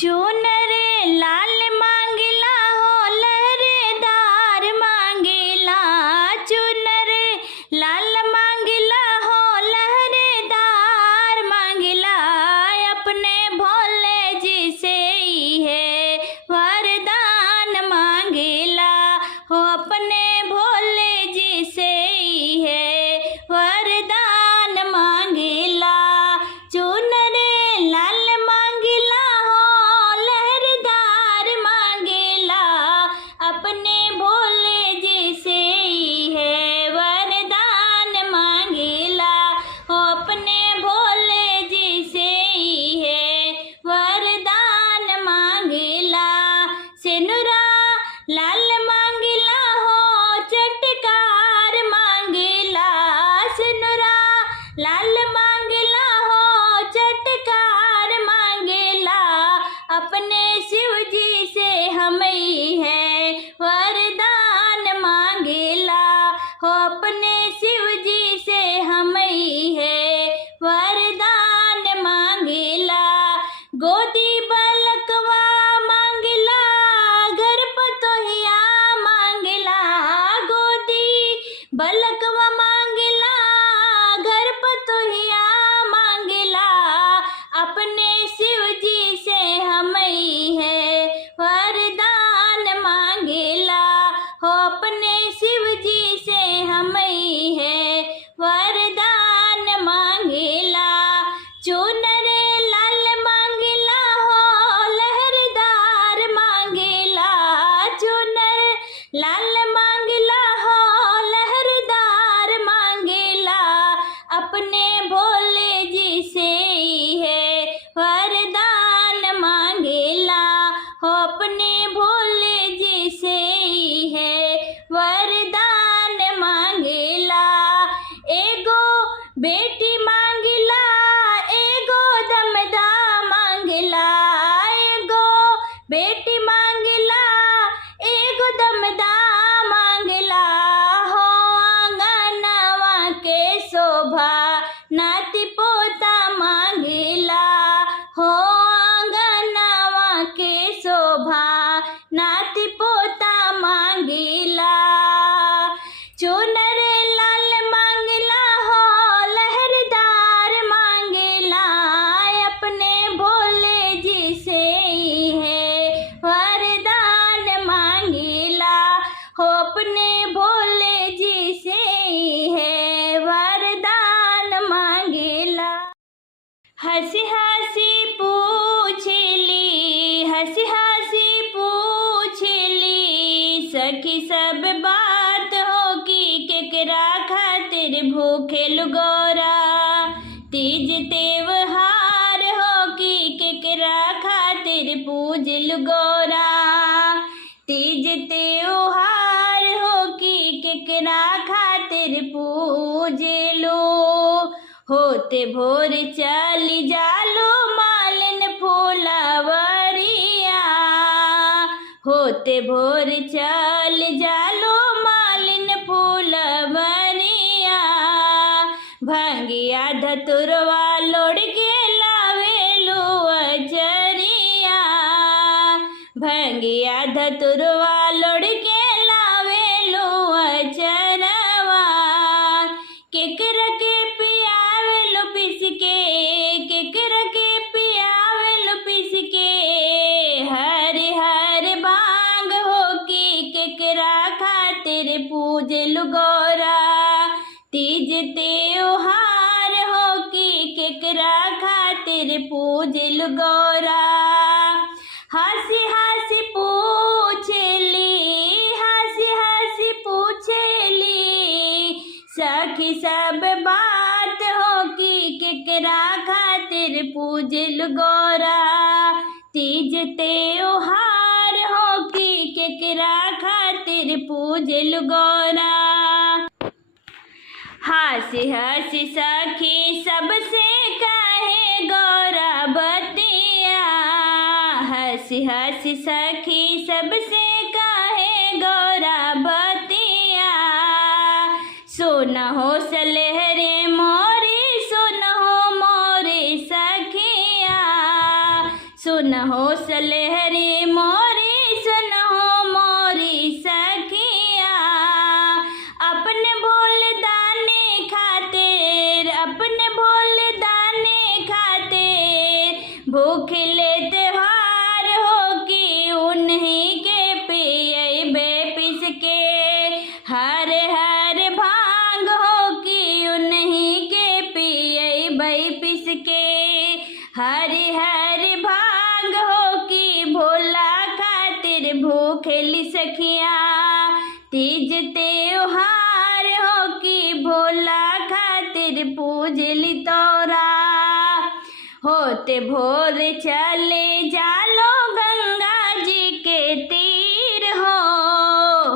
चूनर लाल मांगिला हो लहरेदार मांगिला, चूनर लाल मांगिला हो लहरेदार मांगिला, अपने भोले जी से ही है वरदान मांगिला हो, अपने भोले जी से ही है वरदान मांगिला। चूनर लाल मांगिला हो लहरदार मांगिला, अपने भोले जी से ही है वरदान मांगिला हो, अपने भोले जी से ही है वरदान मांगिला। सिनुरा लाल मांगिला हो चटकार मांगिला, सिनुरा लाल मांगिला हो चटकार मांगिला, अपने शिव जी से हमें है वरदान मांगिला हो, अपने शिव जी से हमें है वरदान मांगिला। गोदी बलकवा मांगिला घर पतोहिया मांगिला, गोदी बलकवा मांगिला घर पतोहिया मांगिला, अपने शिव जी से हमें है वरदान मांगिला हो, अपने शिव जी से हमें है वरदान मांगिला। चूनर लाल मांगिला हो लहरदार मांगिला, चूनर लाल मांगिला हो लहरदार मांगिला, अपने भोले जी से ही है वरदान मांगिला हो, अपने भोले जी से ही है वरदान मांगिला। एगो बेटी मांगिला एगो दमदा मांगिला, एगो बेटी मांगिला एगो दमदा मांगिला हो, आंगनवा के शोभा नाती पोता मांगिला हो, आंगनवा के शोभा नाती पोता मांगिला। चूनर लाल मांगिला हो लहरदार मांगिला, अपने भोले जी से ही है वरदान मांगिला हो, अपने भोले जी से ही है वरदान मांगिला। हंसी हंसी पूछली, हंसी हंसी पूछली, सखी सब बात हो कि केकरा खातिर भूखे लुगोरा, तीज त्योहार हो कि केकरा खातिर पूज लुगोरा, तीज त्योहार हो कि केकरा खातिर पूज लो, होते भोर चली जालो मालिन फूलवरिया, होते भोर चल जालो मालिन फूलवरिया, भंगिया धतुरवा लोड़ के लावेलो अचरिया, भंगिया धतुरवा लोड़ के लावेलो अचरवा, केकर के पियावेलो पिस के, केकर के पियावेलो पिस के, हरे हरे भांग हो कि केकरा खातिर पूज लुगोरा, तीज त्योहार हो कि केकरा खातिर पूज लुगोरा। हंसी हंसी पूछली, हंसी हंसी पूछली, सखी सब बात हो कि केकरा खातिर पूज लुगोरा, तीज त्योहार हो कि केकरा खातिर पूज लुगोरा। हंसी हंसी सखी सबसे कहे गौरा बतिया, हंसी हंसी सखी सबसे कहे गौरा बतिया, सुनहो सलहरे मोरे सुनहो मोरे सखिया, सुनहो सलहरी मोरी सुनहो मोरी सखिया, अपने भोल दाने खातिर अपने भोल दाने खातिर भूखले त्योहार हो कि उन्हीं के पिए बेपिस के, हर हर भांग हो कि उन्हीं के पिए बेपिस के, हरि हरि भांग हो कि भोला खातिर भूखेली सखिया, तीज त्योहार हो कि भोला खातिर पूजली तोरा, होते भोर चले जालो गंगा जी के तीर हो,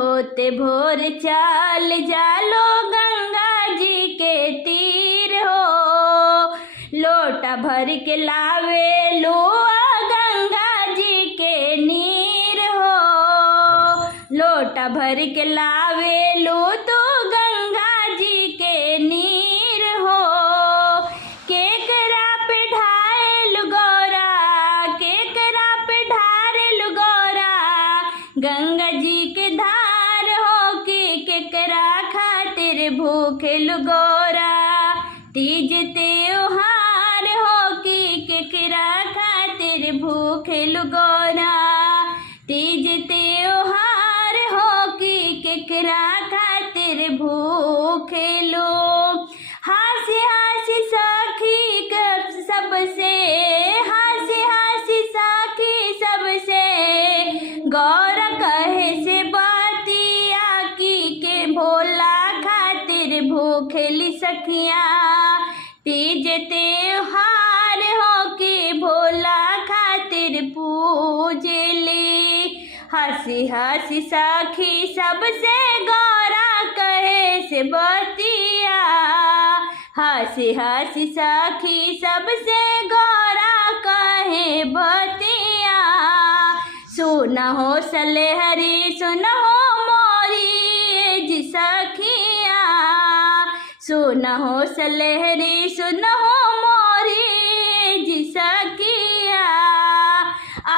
होते भोर चल जालो गंगा जी के तीर हो, लोटा भर के लावे लो गंगा जी के नीर हो, लोटा भर के लावे लो तो गंगा जी के नीर हो, केकरा पे ढाल गौरा केकरा पे ढाल गौरा, गंगा जी के धार हो कि केकरा खातिर भूखेल गौरा, तीज त्योहार हो कि केकरा खातिर भूखेल गौरा, तीज त्योहार हो कि केकरा खातिर भूखेलो, हासी हासी सखी सबसे हासी हासी सखी सबसे, गौरा कहे से बातिया की के भोला खातिर भूखेली सखिया, तीज त्योहार हो कि भोला खातिर पूजली, हंसी हंसी सखी सबसे गौरा कहे से बतिया, हंसी हंसी सखी सबसे गौरा कहे बतिया, सुनहो सलहरी सुनहो मोरी जी सखिया, सुनहो सलहरी सुनहो मोरी जी सखिया,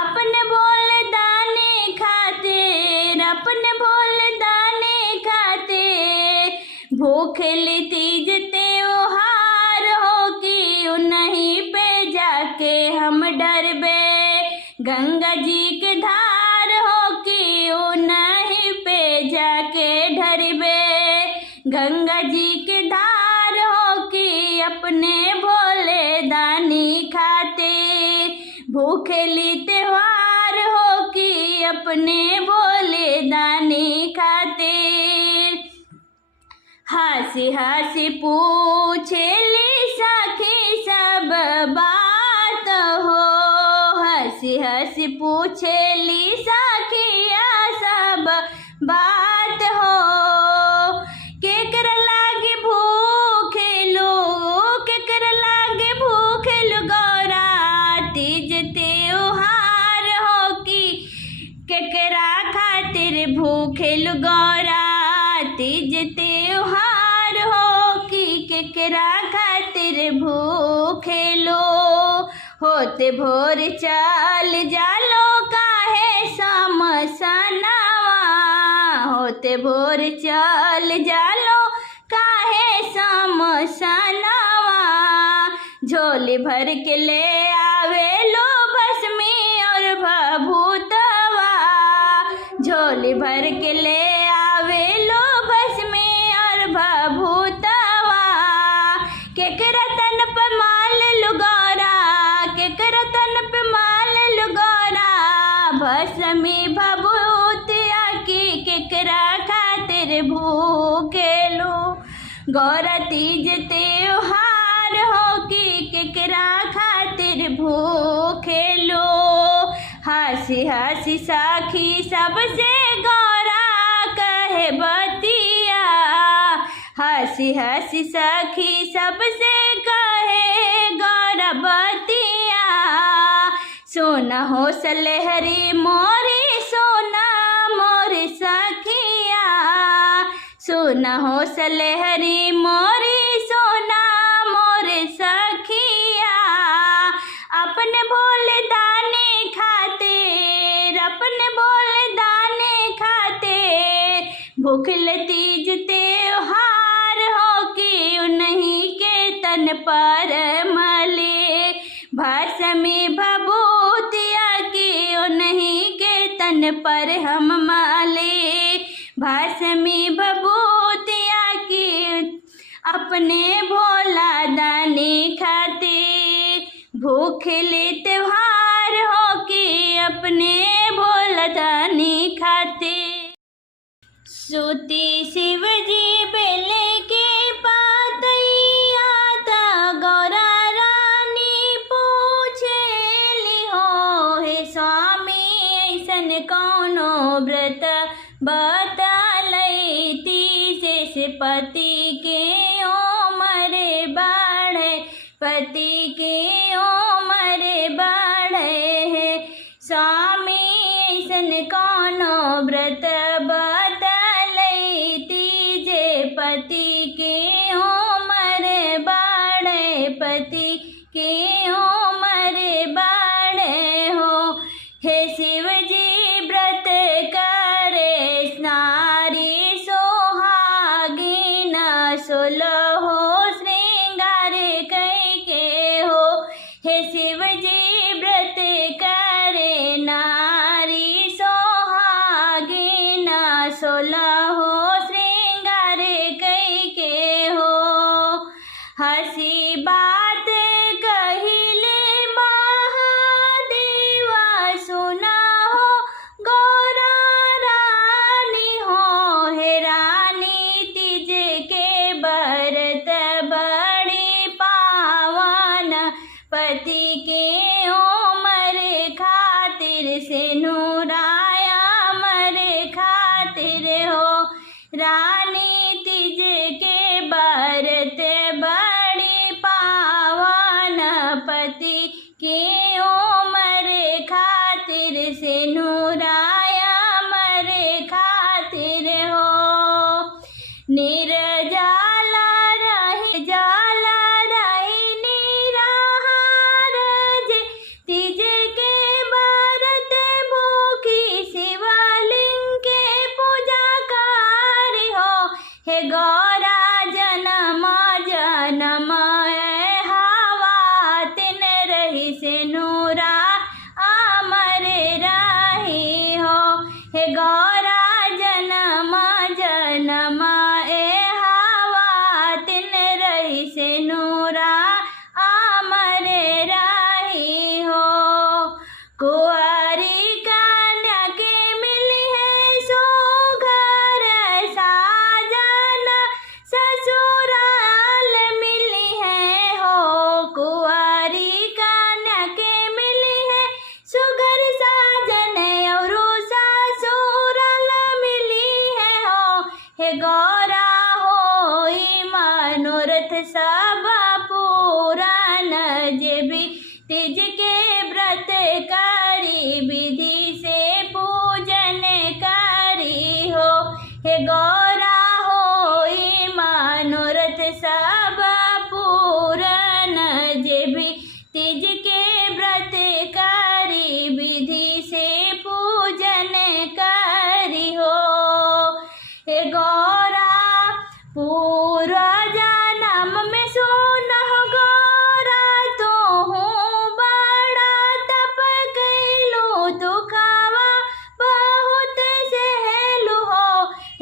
अपने बोल दाने खातिर अपने बोल दाने खातिर भूखेली तीज त्योहार हो कि उन्हीं पे जाके हम डरबे, गंगा जी के धार हो कि उन्हीं पे जाके ढरबे, गंगा जी के धार हो कि अपने भोले दानी खातिर भूखेली त्योहार हो कि अपने भोले दानी खातिर, हंसी हंसी पूछेली सखी सब बात हो, हंसी हंसी पूछेली सखिया सब बात हो, केकरा लागे भूखेलो केकरा लागे भूखेलो गौरा, तीज त्योहार हो कि केकरा खातिर भूखेलो गौरा, तीज त्योहार हो कि केकरा खातिर भूखेलो, होते भोर चल जालो काहे समसनवा, होते भोर चल जालो काहे समसनवा, झोली भर के ले आवे लो भस्मी और भभूतवा, झोली भर के ले आवे लो भस्मी और भभूतवा, केकरा तन पे माल लुगौरा केकरा तन पे माल लुगौरा, भस्मी भभूतिया की केकरा खातिर भूखेलो, गौरा तीज त्योहार हो कि केकरा खातिर भूखेलो, हंसी हंसी सखी सबसे गौरा कहे बतिया, हंसी हंसी सखी सबसे कहे गौरा बतिया, सुनहो सलहरी मोरी सोना मोरी सखिया, सुनहो सलहरी मोरी सोना मोरे सखिया, अपने भोले दाने भूखल तीज त्योहार हो कि उन्हीं के तन पर मले, भस्मी भभूतिया की उन्हीं के तन पर हम मले, भस्मी भभूतिया की अपने भोला दानी खाते, भूखले त्योहार हो कि अपने भोला दानी खाते। सूती शिव जी बेले के पातैया ता गौरा रानी पूछेली हो, हे स्वामी ऐसन कौनो व्रत बतलैती, जैसे पति के उमर बढ़े, पति के उमर बढ़े है, स्वामी ऐसन कौनो व्रत बतलैती, जे पति के उमर बढ़े, पति के उमर बढ़े हो। हे शिव जी व्रत करे नारी सोहागिन, सोलहो श्रृंगार कैके हो, हे शिव जी व्रत करे नारी सोहागिन, सोलहो श्रृंगार कैके हो। हसी बात कहिले महादेवा सुना हो, गौरा रानी हो, हे रानी तीज के व्रत बड़ी पावन, पति के उमर खातिर से नूराया मर खातिर हो, रानी तीज के व्रत बड़ी पावन, पति के उमर खातिर से नूराया मर खातिर हो। निर्जला रही जाला रही निराहार, जे तीज के व्रत भूखी शिवलिंग के पूजा करी हो, हे गौरा जन्म जन्म हवा तिन रही से नूरा अमर रही हो, हे गौरा जन्म जन्म हवा तिन रही से नूरा अमर रही हो। कुंवारी कन्या के मिली है सुघर साजन, ससुराल मिली है हो, कुंवारी कन्या के मिली है सुघर साजन, और ससुराल मिली है हो, हे गौरा होई मनोरथ सब पूरन, जे भी तीज के व्रत करी विधि से पूजन करी हो, हे गौरा होई मनोरथ सब पूरन, जे भी तीज के व्रत करी विधि से पूजन करी हो, हे गौरा पूर्व जन्म में सोना गौरा तो हूँ बड़ा तप कैलू, दुखावा बहुत सहलू हो,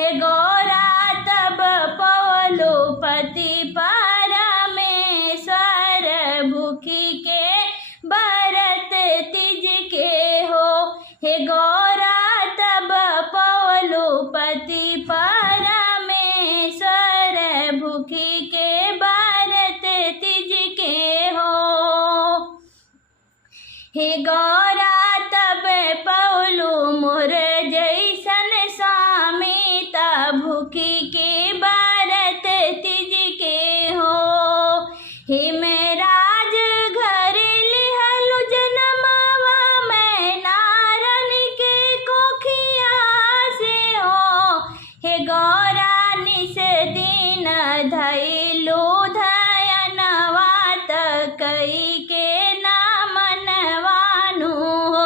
हे गौरा तब पवलू पति परमेश्वर, भूखी के व्रत तीज के हो, हे गौरा तब पवलू पति परमेश्वर, भूखी के व्रत तीज के हो, हे गौरा तब पवलू मोर जैसन स्वामी, ता भूखी के व्रत तीज के हो, हे मेराज घर लिहलु जनमवा मैं नारन के कोखिया से हो, हे गौरा निस दिन धैलु धयनवा, कई के नामनवानु हो,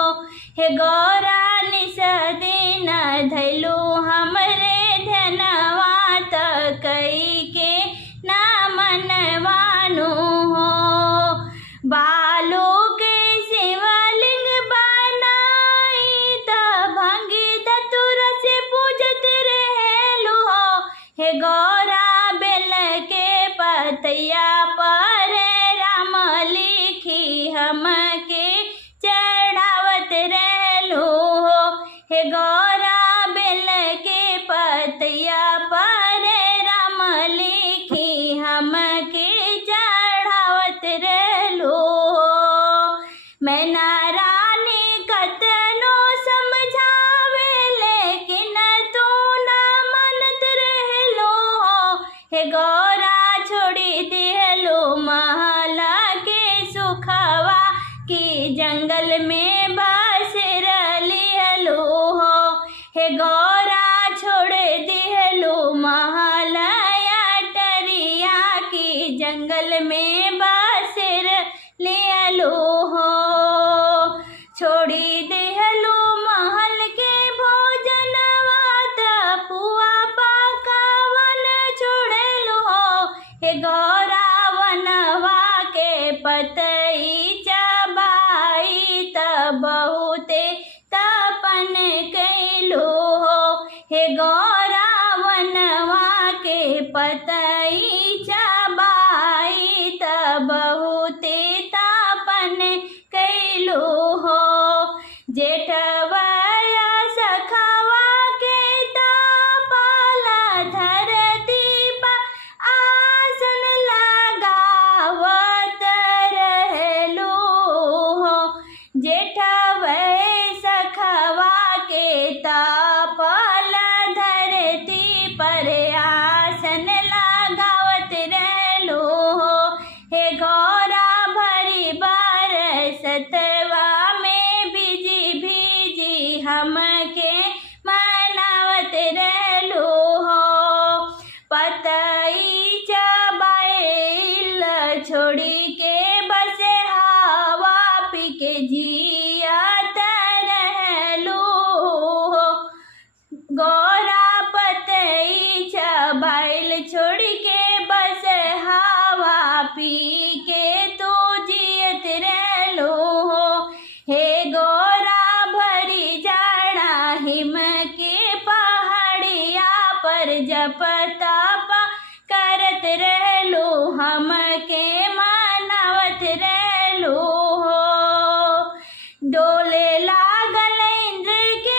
मैना रानी कतनो समझावे लेकिन तू न मनत रहलो हे गौरा छोड़ी दिहलो महला के सुखवा की जंगल में बसेर लिहलो हे गौरा छोड़ दिहलो महलया टरिया की जंगल में बसेर लिहलो छोड़ी दिहलो महल के भोजनवा तपुआ पकवन छोड़लो हे गौरा वनवा के पतई चबाई त बहुते तपन कैलो हे गौरा वनवा के पतई चबाई त बहुते तपन कैलो जेठवया सखवा के तापल धरती पर आसन लगावत रहलो जेठवै सखवा के तापल धरती पर आसन लगावत रहलो हे गौरा भरी बरसतवा में भीजी भीजी हमके मनावत रहलो पतई चबाइल छोड़ी के बस हवा पी के जियत रहलो गौरा पतई चबाइल छोड़ के बस हवा पी के तो जियत रहलो हे गौरा भरी जाड़ा हिम के पहाड़िया पर जप तप करत रहलो हमके मनावत रहलो डोले लागल इंद्र के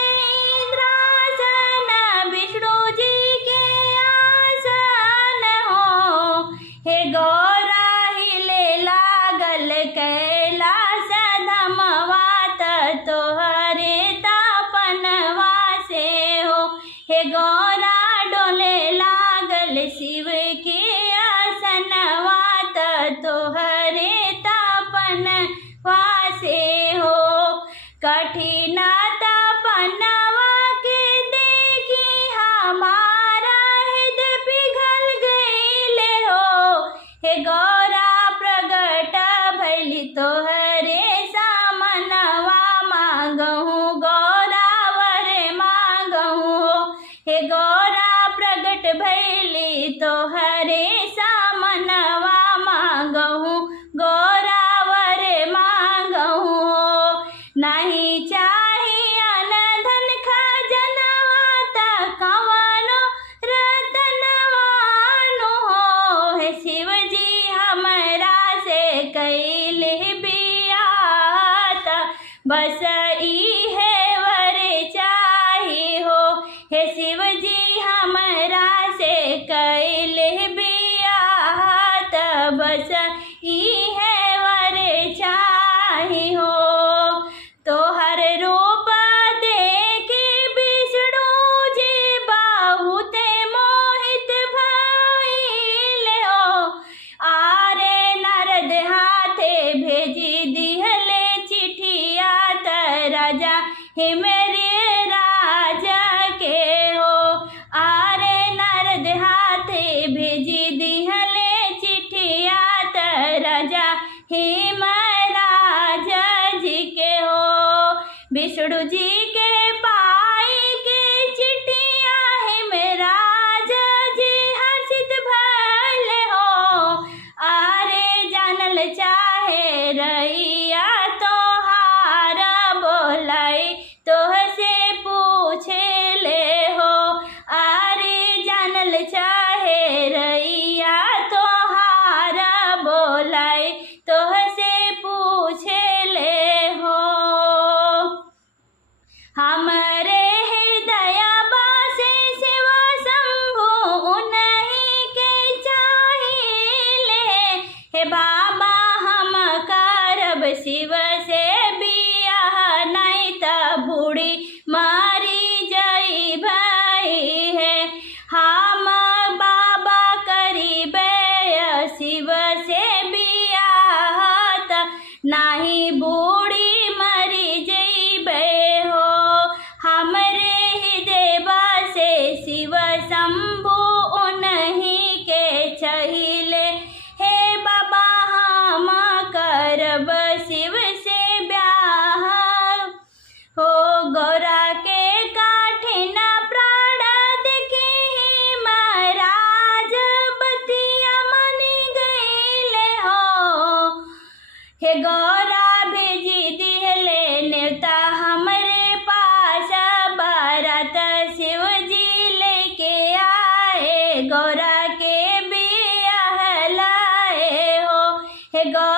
इंद्रासन विष्णु जी के आसन हे गौरा हिले लागल कैलास धमवा तोहरे तापनवा से हे गौरा डोले लागल शिव के आसनवा तोहरे तापनवा से कठिन तपनवा के देखी हमारा हृदय पिघल गईले हे गौरा प्रगट भइली तोहरे सामनवा मांगहु गौरा वर मांगहु हे गौरा प्रगट भइली तोहरे सामनवा मांगहु गौरा वर मांगहु नहीं चाही अन धन खजनवा त कवनो रतनवा हे शिव जी हमरा से कैले बियात बस इहे वर चाही हे शिव जी हमरा से कैले बियात बस इहे वर चाही तोहर रूप देखी विष्णु जी बहुते मोहित भइले आरे नारद हाथे भेजी दिहले चिठिया त राजा हिमरे राजा के आरे नारद हाथे भेजी दिहले चिठिया त राजा हिम राजा जी के विष्णु जी के पाई के चिठिया हिमराज जी हर्षित भले आरे जानल चाहे रैया तोहार बोलाई तोह से पूछे ले आरे जानल चाहे रैया तोहार बोलाई तोह से पूछे ले हमरे हृदय बासे शिव शंभु उन्हीं के चाहिए हे बाबा हम करब शिव से बूढ़ी मरी जइबे हो। हमरे हृदय से शिव शंभु उन्हीं के चहिले। हे बाबा हम करब शिव से ब्याह हो। गौरा के कठिन प्राण देखी महाराज बतिया मनी गईले हो। हे गौरा भेजी दिहले नेवता हमरे पास बारात शिव जी लेके आए। गौरा के बियाह लाए हो। हे गौरा